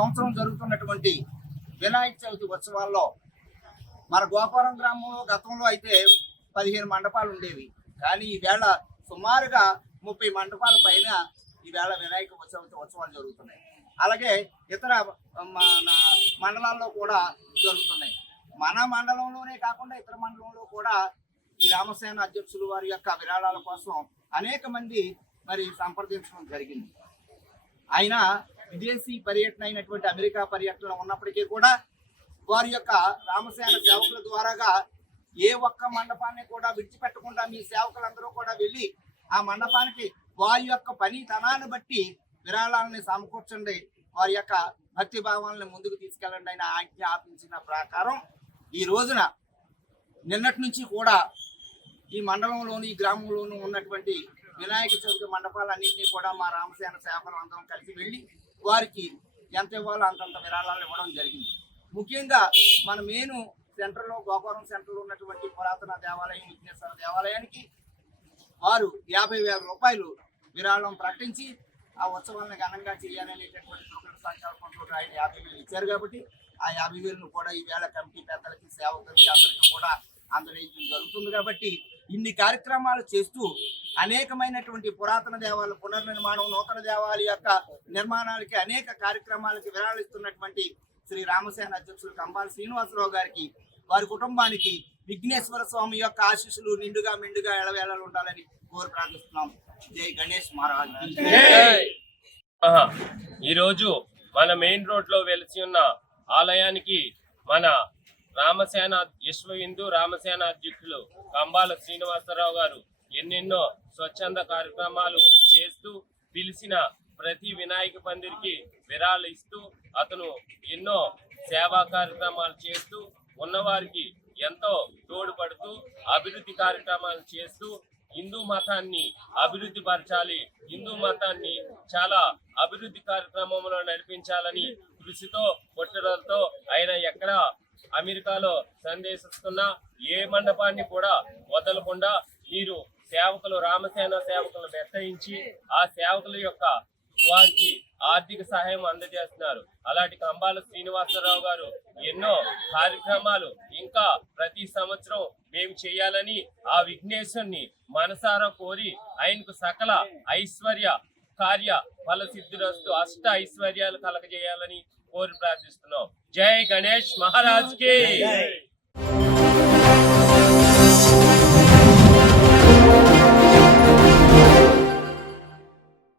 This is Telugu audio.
సంవత్సరం జరుగుతున్నటువంటి వినాయక చవితి ఉత్సవాల్లో మన గోపురం గ్రామంలో గతంలో అయితే 15 మండపాలు ఉండేవి. కానీ ఈవేళ సుమారుగా 30 మండపాల పైన ఈవేళ వినాయక ఉత్సవాలు జరుగుతున్నాయి. అలాగే ఇతర మన మండలాల్లో కూడా జరుగుతున్నాయి. మన మండలంలోనే కాకుండా ఇతర మండలంలో కూడా ఈ రామసేన అధ్యక్షులు వారి యొక్క విరాళాల కోసం అనేక మంది మరి సంప్రదించడం జరిగింది. ఆయన విదేశీ పర్యటన అయినటువంటి అమెరికా పర్యటన ఉన్నప్పటికీ కూడా వారి యొక్క రామసేన సేవకుల ద్వారాగా ఏ ఒక్క మండపాన్ని కూడా విడిచిపెట్టకుండా మీ సేవకులందరూ కూడా వెళ్ళి ఆ మండపానికి వారి యొక్క పనితనాన్ని బట్టి విరాళాలని సమకూర్చండి, వారి యొక్క భక్తి భావాలను ముందుకు తీసుకెళ్ళండి ఆయన ఆజ్ఞాపించిన ప్రకారం ఈ రోజున నిన్నటి నుంచి కూడా ఈ మండలంలోని ఈ గ్రామంలోనూ ఉన్నటువంటి వినాయక చవితి మండపాలన్నింటినీ కూడా మా రామసేన సేవకులు అందరం కలిసి వెళ్ళి వారికి ఎంత ఇవ్వాలో అంతంత విరాళాలు ఇవ్వడం జరిగింది. ముఖ్యంగా మన మెయిన్ సెంటర్లో గోపురం సెంటర్లో ఉన్నటువంటి పురాతన దేవాలయం విఘ్నేశ్వర దేవాలయానికి వారు 50,000 రూపాయలు విరాళం ప్రకటించి ఆ ఉత్సవాలను ఘనంగా చేయాలనేటటువంటి దృఢ సంకల్పంతో ఆయన 50,000 ఇచ్చారు. కాబట్టి ఆ 50,000ను కూడా ఈవేళ కమిటీ పెద్దలకి సేవకులకి అందరికీ కూడా అందజేయడం జరుగుతుంది. కాబట్టి ఇన్ని కార్యక్రమాలు చేస్తూ అనేకమైనటువంటి పురాతన దేవాలయ పునర్నిర్మాణం, నూతన దేవాలయ యొక్క నిర్మాణాలకి అనేక కార్యక్రమాలకి విరాళిస్తున్నటువంటి శ్రీ రామసేన అధ్యక్షులు కంబాల శ్రీనివాసరావు గారికి, వారి కుటుంబానికి విఘ్నేశ్వర స్వామి యొక్క ఆశీస్సులు నిండుగా మెండుగా ఎళవేళలు ఉండాలని కోరి ప్రార్థిస్తున్నాం. జై గణేష్ మహారాజ్. ఈరోజు మన మెయిన్ రోడ్ లో వెలిసి ఉన్న ఆలయానికి మన రామసేన విశ్వ హిందూ రామసేన అధ్యక్షులు కంబాల శ్రీనివాసరావు గారు ఎన్నెన్నో స్వచ్ఛంద కార్యక్రమాలు చేస్తూ పిలిచిన ప్రతి వినాయక పందిరికి విరాళాలు ఇస్తూ అతను ఎన్నో సేవా కార్యక్రమాలు చేస్తూ ఉన్నవారికి ఎంతో తోడ్పడుతూ అభివృద్ధి కార్యక్రమాలు చేస్తూ హిందూ మతాన్ని అభివృద్ధి పరచాలి, హిందూ మతాన్ని చాలా అభివృద్ధి కార్యక్రమంలో నడిపించాలని కృషితో పట్టుదలతో ఆయన ఎక్కడ అమెరికాలో సందేశిస్తున్న ఏ మండపాన్ని కూడా వదలకుండా మీరు సేవకులు రామసేన సేవకులు నిర్ణయించి ఆ సేవకుల యొక్క వారికి ఆర్థిక సహాయం అందజేస్తున్నారు. అలాంటి కంబాల శ్రీనివాసరావు గారు ఎన్నో కార్యక్రమాలు ఇంకా ప్రతి సంవత్సరం మేము చేయాలని ఆ విఘ్నేశ్వరుని మనసారా కోరి ఆయనకు సకల ఐశ్వర్య కార్య ఫల సిద్ధిరస్తు అష్ట ఐశ్వర్యాలు కలగజేయాలని కోరి ప్రార్థిస్తున్నాం. జై గణేష్ మహారాజ్ కి.